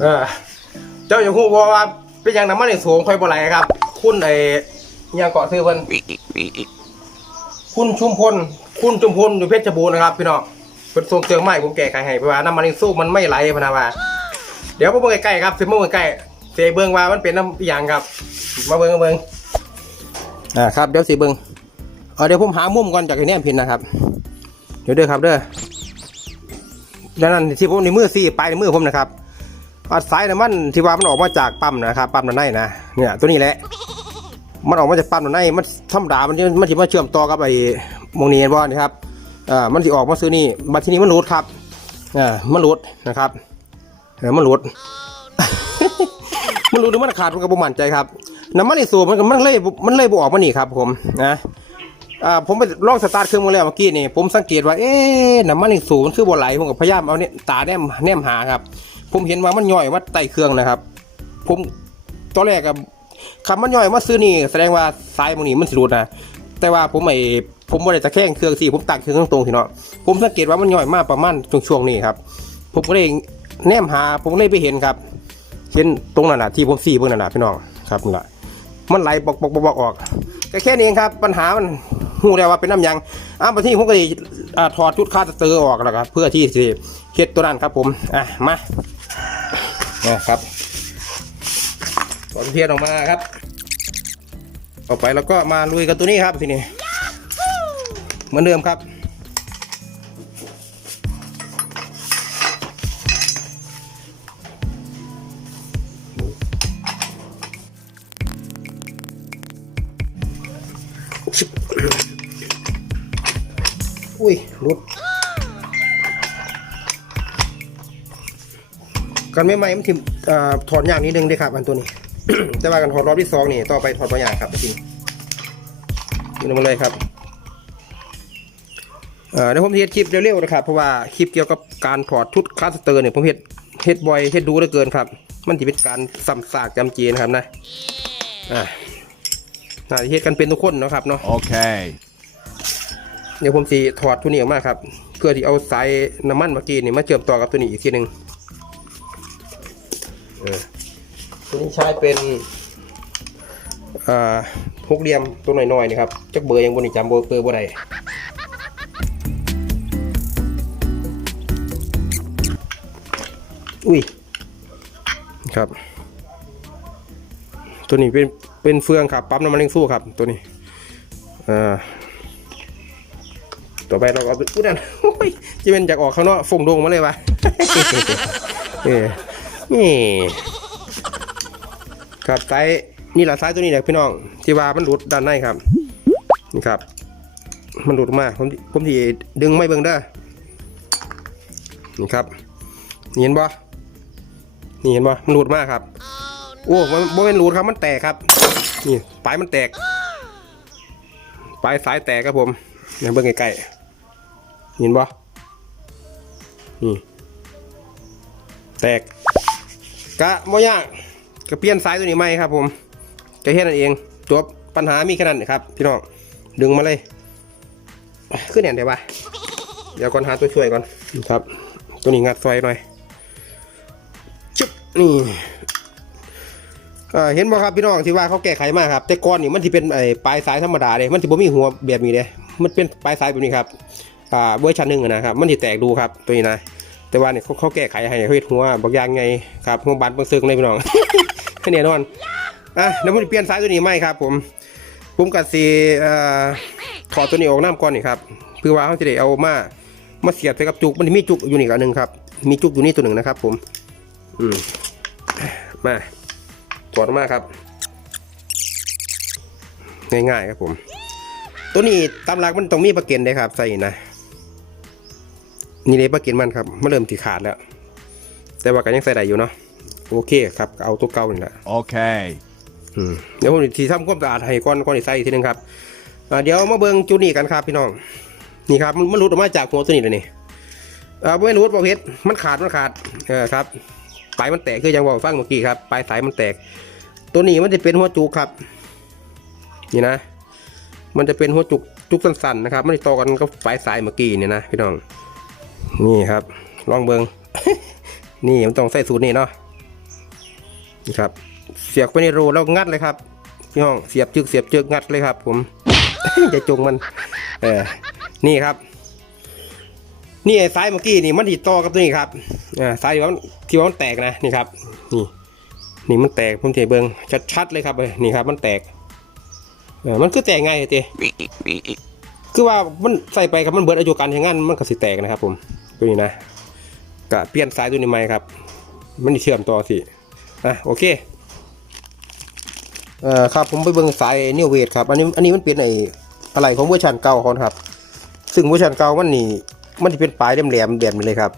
เออ เจ้าอย่าพูดว่าเป็นอย่างน้ำมันในสูงค่อยบ่ไหลครับ คุณไอ้ยังเกาะซื้อเพิ่นคุณชุมพล คุณชุมพลอยู่เพชรบูรณ์นะครับพี่น้องเป็นส่งเตืองไม้ผมแก้ไขให้เพราะว่าน้ำมันในสูบมันไม่ไหลพนาว่า เดี๋ยวมาเบิ่งใกล้ๆครับสิมาเบิ่งใกล้เสียเบิ่งว่ามันเป็นน้ำอย่างครับ มาเบิ่งมาเบิ่งอ่าครับเดี๋ยวสิเบิ่งเอาเดี๋ยวผมหามุมก่อนจากไอ้เนี่ยพินนะครับ เดี๋ยวเด้อครับเด้อดังนั้นที่ผมในมือซี่ปลายในมือผมนะครับ อัดสายน้ำมันที่ว่ามันออกมาจากปั๊มนะครับปั๊มด้านในนะเนี่ยตัวนี้แหละ มันออกมาจากปั๊มด้านในมันธรรมดามันจะมันจะมาเชื่อมต่อกับไอ้วงเนี้บ่นี่ครับอ่ามันจะออกมาซื้อนี่มาที่นี่มันหลุดครับอ่ามันหลุดนะครับเออมันหลุดมันหลุดหรือมันขาดผมก็บ่มั่นใจครับน้ำมันในสูบมันมันเลยมันเลยบ่ออกมานี่ครับ ผมนะอ่าผมไปลองสตาร์ทเครื่องมาแล้วเมื่อกี้นี่ผมสังเกตว่าเอ๊ะน้ำมันในสูบมันคือบ่ไหลผมก็พยายามเอาเนี่ยตาแนมแนมหาครับ ผมเห็นว่ามันย่อยมาใต้เครื่องนะครับ ผมตอนแรกกับคำมันย่อยมาซื้อนี่แสดงว่าสายมันนี่มันสรุดนะแต่ว่าผมไอ้ผมบ่ได้ตะแคงเครื่องสิผมตักเครื่องตรงๆทีเนาะผมสังเกตว่ามันย่อยมากประมาณช่วงๆนี้ครับ ผมก็เลยแนมหาผมก็เลยไปเห็นครับ เห็นตรงนั้นนะที่ผมซีเบิ่งนั่นนะพี่น้องครับนั่นล่ะมันไหลบอกบอกบอกบอกออกแต่แค่นี้เองครับ ปัญหามันหูได้ว่าเป็นน้ำยางอ้าวบางที่ผมก็เลยถอดชุดคาสเตอร์ออกแล้วครับเพื่อที่จะเฮ็ดตัวนั้นครับผมอะมา นะครับถอดเทียนออกมาครับต่อไปแล้วก็มาลุยกับตัวนี้ครับทีนี้เหมือนเดิมครับอุ้ยรุด กันไม่ไหมมันทิมอ่าถอดยากนิดนึงเลยครับอันตัวนี้ แต่ว่ากันถอดรอบที่สองนี่ต่อไปถอดตัวอย่างครับจริงนี่ลงมาเลยครับเอ่อเดี๋ยวผมจะเฮ็ดคลิปเร็วๆนะครับเพราะว่าคลิปเกี่ยวกับการถอดชุดคาสเตอร์เนี่ยผมเฮ็ดเฮ็ดบ่อยเฮ็ดดูเหลือเกินครับ มันจะเป็นการซ้ำซากจำเจนะครับนะอ่าน่าจะเฮ็ดกันเป็นทุกคนเนาะครับเนาะ Okay. เดี๋ยวผมสีถอดตัวนี้ออกมาครับ เพื่อที่เอาสายน้ำมันเมื่อกี้นี่มาเชื่อมต่อกับตัวนี้อีกทีหนึ่งเออตัวนี้ใช้เป็นอ่าหกเหลี่ยมตัวหน่อยๆนี่ครับจักเบอร์ยังบนนี่จำเบอร์เบอร์บ่ได้อุ้ยครับ ตัวนี้เป็นเป็นเฟืองครับปั๊มน้ำมันเร่งสู้ครับ ตัวนี้อ่าต่อไปเราก็เอาไปอุ้ยนั่นโอ้ยจะเป็นจากออกข้างนอกฟงโดงมาเลยวะเออ นี่ครับไซส์นี่แหละไซส์ตัวนี้แหละพี่น้องที่ว่ามันหลุดด้านในครับนี่ครับ มันหลุดออกมาผมผมที่ดึงไม่เบิ่งเด้อนี่ครับเห็นบ่นี่เห็นบ่มันหลุดมากครับ โอ้มันบ่เป็นหลุดครับมันแตกครับ นี่ปลายมันแตกปลายสายแตกครับผมเนี่ยเบิ่งใกล้ๆเห็นบ่นี่แตก กะบ่ยากก็เปลี่ยนสายตัวนี้ใหม่ครับ ผมก็แค่นั้นเองจบปัญหามีแค่นั้นครับ พี่น้องดึงมาเลยขึ้นแน่นได้ปะเดี๋ยวก่อนหาตัวช่วยก่อนครับ ตัวนี้งัดซอยหน่อยชึบนี่เห็นบ่ครับพี่น้องที่ว่าเขาแก้ไขมาครับ แต่ก่อนนี่มันที่เป็นไอ้ปลายสายธรรมดาเลยมันที่บ่มีหัวแบบนี้เลยมันเป็นปลายสายแบบนี้ครับอ่าเวอร์ชันหนึ่งนะครับ มันจะแตกดูครับตัวนี้นะ แต่ว่าเนี่ยเขาเขาแก้ไขให้เขาเฮ็ดหัวบางอย่างไงครับหัวบานบางซึงเลยพี่น้องให้แน่นอนอะแล้วมันเปลี่ยนสายตัวนี้ไหมครับ ผมผมกัดสีถอดตัวนี้ออกน้ำก่อนนี่ครับเพื่อว่าเขาจะได้เอามามาเสียบใส่กับจุกมันมีจุกอยู่นี่อันหนึ่งครับ มีจุกอยู่นี่ตัวหนึ่งนะครับ ผม อืมมาถอดมาครับ ง่ายๆครับผม ตัวนี้ตามหลักมันต้องมีประเกันได้ครับใส่นะ นี่เลยประเกันมันครับมันเริ่มที่ขาดแล้ว แต่ว่าก็ยังใส่ได้อยู่เนาะโอเคครับเอาตัวเก่านี่แหละ Okay. อืมเดี๋ยวผมทีทำความสะอาดให้ก้อนก้อนอีกใส่อีกทีหนึงครับอ่าเดี๋ยวมาเบิ่งจูนี่กันครับพี่น้องนี่ครับมันมันหลุดออกมาจากหัวตัวนี้เลยนี่อ่าไม่รู้บอกเพชรมันขาดมันขาดเออครับปลายมันแตกคือยังบอกฟังเมื่อกี้ครับปลายสายมันแตก ตัวนี้มันจะเป็นหัวจุกครับ นี่นะ มันจะเป็นหัวจุกจุกสั้นๆนะครับไม่ได้ต่อกันก็ปลายสายเมื่อกี้เนี่ยนะพี่น้อง นี่ครับลองเบิง นี่มันต้องใส่สูตรนี่เนาะนี่ครับ เสียบไปในรูแล้วงัดเลยครับพี่น้องเสียบจึกเสียบจึกงัดเลยครับ ผมจะจงมัน เออนี่ครับ นี่ไอ้สายเมื่อกี้นี่มันติดต่อกับตัวนี้ครับอ่าสายที่ว่ามันที่ว่ามันแตกนะนี่ครับ นี่ นี่มันแตกผมเทเบิงชัดๆเลยครับเอ้ยนี่ครับ มันแตกเออมันคือแตกไงเต้คือว่ามันใส่ไปครับมันเบิดอายุการใช้งานมันก็สิแตกนะครับผม ตัวนี้นะก็เปลี่ยนสายตัวนี้ใหม่ครับ มันสิเชื่อมต่อสิอะโอเคเอ่อครับผมไปเบิ่งสายนิวเวทครับอันนี้อันนี้มันเป็นไอ้อะไรของเวอร์ชันเก่าขานครับ ซึ่งเวอร์ชันเก่ามันนี่มันจะเป็นปลายแหลมๆแบบนี้เลยครับ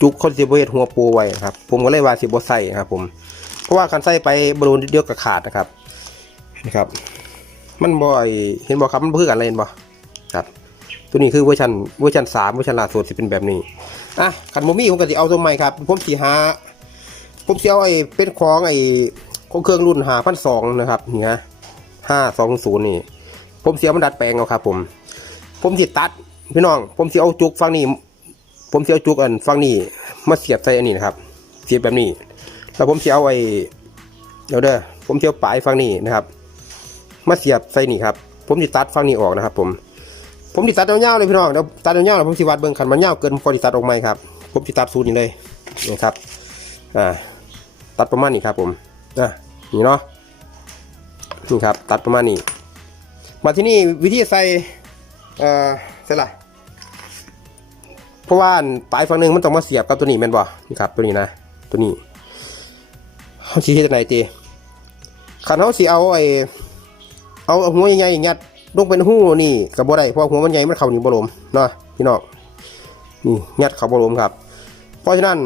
จุกเขาสิบเฮดหัวปูไว้ครับ ผมก็เลยว่าสิบใส่ครับ ผม เพราะว่าการใส่ไปบอลูนเดียวกับขาดนะครับนะครับ มันบ่อยเห็นบ่ครับมันบ่คือกันเลยเห็นบ่ครับ ตัวนี้คือเวอร์ชันเวอร์ชันสามเวอร์ชันล่าสุดสิเป็นแบบนี้อะคันโมมี่ผมก็สิเอาตัวใหม่ครับผมสิหาผมสิเอาไอ้เป็นของไอ้ของเครื่องรุ่นหาพันสองนะครับนี่ฮะห้าสองศูนย์นี่ ผมเสียวมันดัดแปลงเอาครับ ผม ผมสิตัดพี่น้อง ผมสิเอาจุกฟังนี้ผมสิเอาจุกอันฟังนี้มาเสียบใส่อันนี้นะครับ เสียบแบบนี้ แล้วผมสิเอาไอ้เดี๋ยวเด้อผมสิเอาปลายฟังนี้นะครับ มาเสียบใส่นี่ครับ ผมสิตัดฟังนี้ออกนะครับ ผม ผมสิดตัดยาวๆเลยพี่น้องเดี๋ยวตัดยาวๆแล้วผมสิวัดเบิ่งคันมันยาวเกินพอสิดตัดออกไหมครับผมสิดตัดสูตรนี้เลยนี่ครับอ่าตัดประมาณนี้ครับผมอะนี่เนาะนี่ครับตัดประมาณนี้ มาที่นี่วิธีใส่เอ่อใส่ละเพราะว่าปลายฝั่งหนึ่งมันต้องมาเสียบกับตัวนี้แม่นบ่นี่ครับตัวนี้นะตัวนี้เขาชี้ให้จังไหนตีขันเขาสีเอาไอเอาหัวใหญ่ๆยัด ลงเป็นหู้นี่กับบ่ได้เพราะหัวมันใหญ่มันเข้านี่บ่ลมเนาะพี่น้องนี่ยัดเข้าบ่ลมครับ เพราะฉะนั้น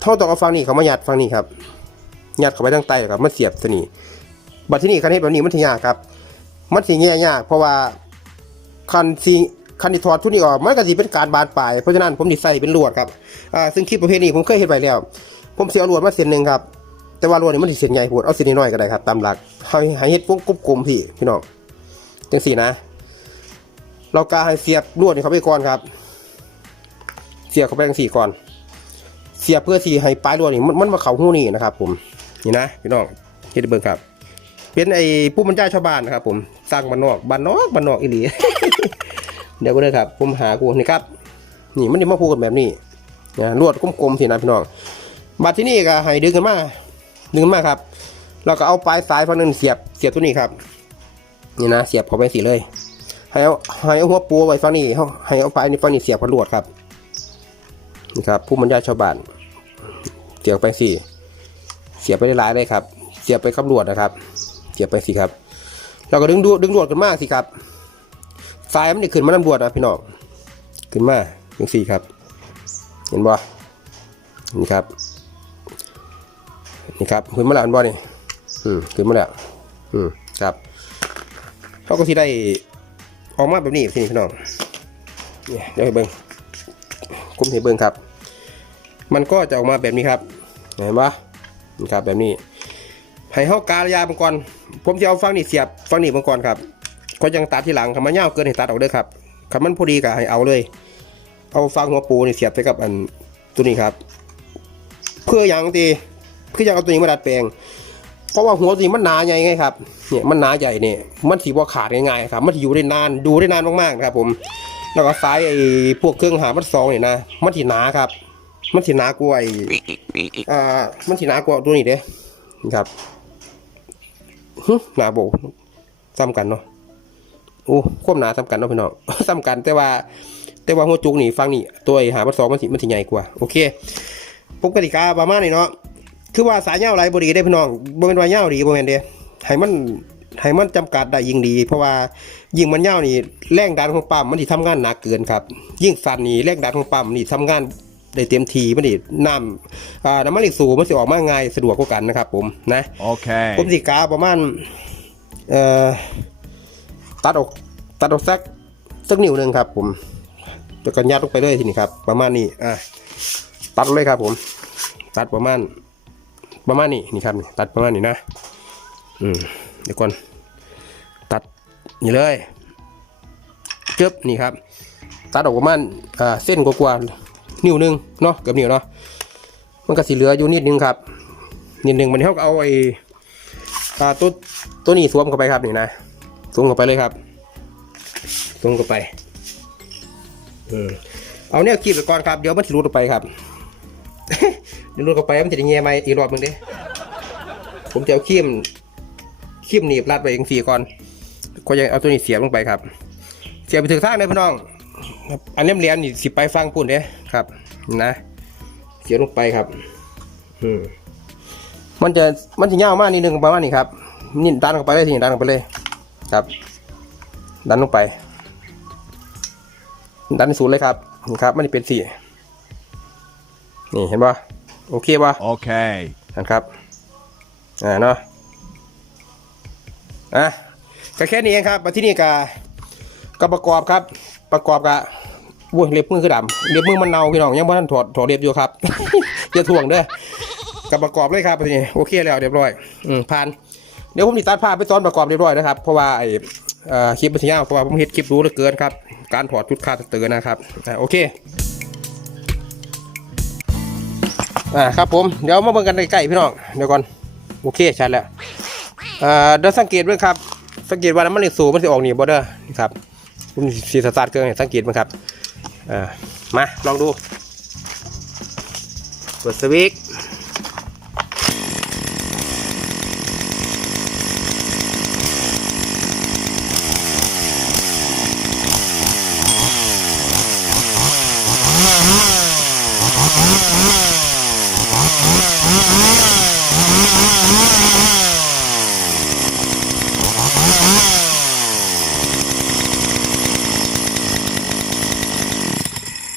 เขาต้องเอาฟังนี้เขามายัดฟังนี้ครับยัดเข้าไปทางใต้ครับมันเสียบตัวนี้บัดที่นี่คันเฮ็ดแบบนี้มันสิยากครับ มันสิแง่ยากเพราะว่าคันสิคันที่ถอดทุกนี้ออกมันก็สิเป็นการบานปลายเพราะฉะนั้นผมสิใส่เป็นลวดครับอ่าซึ่งคลิปประเภทนี้ผมเคยเฮ็ดไปแล้ว ผมเสิเอาลวดมาเส้นหนึ่งครับแต่ว่าลวดนี่มันสิเส้นใหญ่โพดเอาเส้นน้อยๆก็ได้ครับตามหลักให้ให้เฮ็ดวงกลมๆพี่พี่น้อง จังสี่นะ เรากาให้เสียบลวดนี่เขาไปก่อนครับ เสียบเขาไปจังสี่ก่อน เสียบเพื่อที่ให้ปลายลวดนี่มันมันมาเข้าหู้นี่นะครับ ผมนี่นะพี่น้องเฮ็ดเบิ่งครับ เป็นไอ้ผู้บรรยายชาวบ้านนะครับ ผมสร้างบ้านนอกบ้านนอกบ้านนอกอีหลีเดี๋ยวก็เลยครับ ผมหากูนี่ครับ นี่มันจะมาพูดกันแบบนี้นะลวดกลมๆสินะพี่น้องบัดที่นี่ก็ให้ดึงกันมาดึงกันมาครับ เราก็เอาปลายสายฝั่งหนึงเสียบเสียบตัวนี้ครับ นี่นะเสียบเข้าไปสิเลยให้เอาให้เอาหัวปูไว้ฝั่งนี้ให้เอาไปนี้ฝั่งนี้เสียบกับลวดครับนี่ครับผู้บรรยายชาวบ้านเสียบไปสิเสียบไปได้หลายเลยครับ เสียบไปกับลวดนะครับ เสียบไปสิครับ เราก็ดึงดูดึงลวดกันมากสิครับสายมันจะขึ้นมาลำรวดนะพี่น้องขึ้นมาอย่างสี่ครับ เห็นบ่นี่ครับนี่ครับขึ้นมาแล้วเห็นบ่นี่อืมขึ้นมาแล้วอืมครับ เขาก็ที่ได้ออกมาแบบนี้สิพี่น้องเนี่ยเดี๋ยวให้เบิ้งคุมให้เบิ้งครับ มันก็จะออกมาแบบนี้ครับเห็นบ่นี่ครับแบบนี้ให้เฮากาลยาบังกรผมจะเอาฟังนี่เสียบฟังนี่บังกรครับก็ยังตัดที่หลังคำมันยาวเกินให้ตัดออกเด้อครับคำมันพอดีก็ให้เอาเลย เอาฟังหัวปูนี่เสียบไปกับอันตัวนี้ครับ เพื่ออย่างตีเพื่อยังเอาตัวนี้มาดัดแปลง เพราะว่าหัวตัวนี้มันหนาใหญ่ไงครับเนี่ยมันหนาใหญ่เนี่ยมันสีบ่ขาดง่ายๆครับ มันอยู่ได้นานดูได้นานมากๆนะครับ ผมแล้วก็สายไอ้พวกเครื่องหามัดซองเนี่ยนะมันสีหนาครับ มันสีหนากว่าไอ้อ่า มันสีหนากว่าตัวนี้เด้นี่ครับหึหนาโบซ้ำกันเนาะโอ้ควบหนาซ้ำกันเนาะพี่น้องซ้ำกันแต่ว่า แต่ว่าหัวจุกนี่ฟังนี่ตัวไอ้หาบัดสองมันสิมันสิใหญ่กว่า โอเคผมกติกาประมาณนี้เนาะ คือว่าสายเงาไรบดีได้พี่น้องบ่เป็นว่าเงาดีบ่แม่นเด้ให้มันให้มันจำกัดได้ยิ่งดี เพราะว่ายิ่งมันเงานี่แรงดันของปั๊มมันสิทำงานหนักเกินครับ ยิ่งสั่นนี่แรงดันของปั๊มนี่ทำงานได้เต็มทีมันนี่น้ำอ่าน้ำมันเหล็กสูบมันสิออกมาง่ายสะดวกกว่ากันนะครับผมนะ Okay. ผมสิกาประมาณเอ่อตัดออกตัดออกสักสักนิ้วหนึ่งครับ ผมแล้วก็ยัดลงไปเลยทีนี้ครับ ประมาณนี้อะตัดเลยครับ ผม ตัดประมาณ ประมาณนี้นี่ครับนี่ตัดประมาณนี้นะอืมเดี๋ยวก่อนตัดนี่เลยเจ็บนี่ครับ ตัดออกประมาณอ่าเส้นกว่าๆนิ้วหนึงเนาะเกือบนิ้วเนาะมันก็สีเหลืออยู่นิดนึงครับนิดนึงมันเท่ากับเอาไอ้อ่าตัวตัวนี้สวมเข้าไปครับนี่นะสวมเข้าไปเลยครับสวมเข้าไปอืมเอาเนี่ยคีบไปก่อนครับเดี๋ยวมันจะรูดออกไปครับ รูดออกไปมันจะได้แง่ไหมอีกรอบหนึงเด้ผมจะเอาคีมคีมหนีบรัดไปอย่างสี่ก่อน ก็ยังเอาตัวนี้เสียบลงไปครับ เสียบไปถึงทางเลยพี่น้อง อันเลี่ยมเหลี่ยมนี่สิไปฟังปุ่นเด้ครับ นะ เสียบลงไปครับ อืมมันจะมันจะยาวมากนิดนึงประมาณนี้ครับนี่ดันออกไปเลยทีนี้ดันออกไปเลย ครับ ดันลงไป ดันให้สูงเลยครับนี่ครับ มันจะเป็นสี่นี่เห็นปะ โอเคป่ะ Okay. นะครับอ่าเนาะอะก็แค่นี้เองครับมาที่นี่ก็ก็ประกอบครับ ประกอบกับวุ้ยเล็บมือคือดำเล็บมือมันเน่าพี่น้องยังบ่ทันถอดถอดเล็บอยู่ครับอย่าถ่วงเด้อกับประกอบเลยครับทีนี้โอเคแล้วเรียบร้อยอืมผ่านเดี๋ยวผมติตัดภาพไปตอนประกอบเรียบร้อยนะครับเพราะว่าไอ้เอ่อคลิปมันสิยาวเพราะว่าผมเห็นคลิปรู้เหลือเกินครับการถอดชุดคาดสเตอร์นะครับอ่าโอเค อ่าครับผมเดี๋ยวมาเบิ่งกันใกล้ๆพี่น้องเดี๋ยวก่อนโอเคชัดแล้วอ่าเดี๋ยวสังเกตด้วยครับ สังเกตว่าน้ำมันเหล็กสูบมันจะออกนี่บอเดอร์นี่ครับคุณสีสตาร์ทเครื่องสังเกตไหมครับอ่ามาลองดูเปิดสวิตช์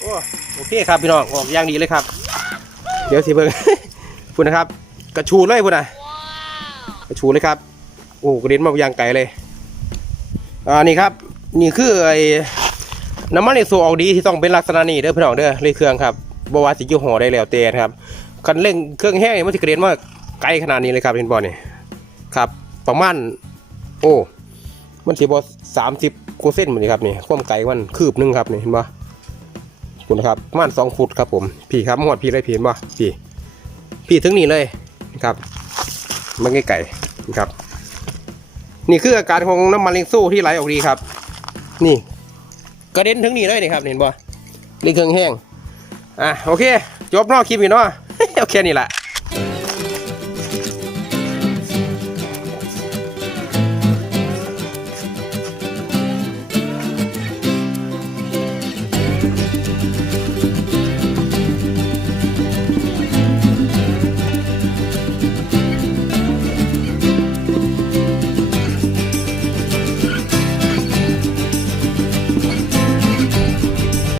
โอ้โอ เคครับพี่น้องออกอย่างดีเลยครับ เดี๋ยวสิเบิ่ง พูดนะครับ กระชูเลยพูดนะกระชูเลยครับ โอ้กระเด็นมาอย่างไกลเลยอ่านี่ครับ นี่คือไอ้น้ำมันเหล็กสูบออกดีที่ต้องเป็นลักษณะนี้เด้อพี่น้องเด้อเลยเครื่องครับบว่าสิยี่ห้อได้แล้วแต่นะครับคันเร่งเครื่องแห้งนี่มันจะกระเด็นมาไกลขนาดนี้เลยครับเห็นบอลนี่ครับ ประมาณโอ้มันสิบสามสิบกว่าเส้นเหมือนครับนี่ความไกลมันคืบหนึงครับนี่เห็นบ่ คุณนะครับประมาณสองฟุตครับผมพี่ครับหมดพี่เลยพี่เห็นบ่พี่พี่ถึงนี่เลยนะครับมันไก่นะครับ นี่คืออาการของน้ำมันเลงโซ่ที่ไหลออกดีครับ นี่กระเด็นถึงนี่เลยนี่ครับเห็นบ่เลงเครื่องแห้งอะโอเคจบนอกคลิปอีกเนาะโอเคนี่แหละ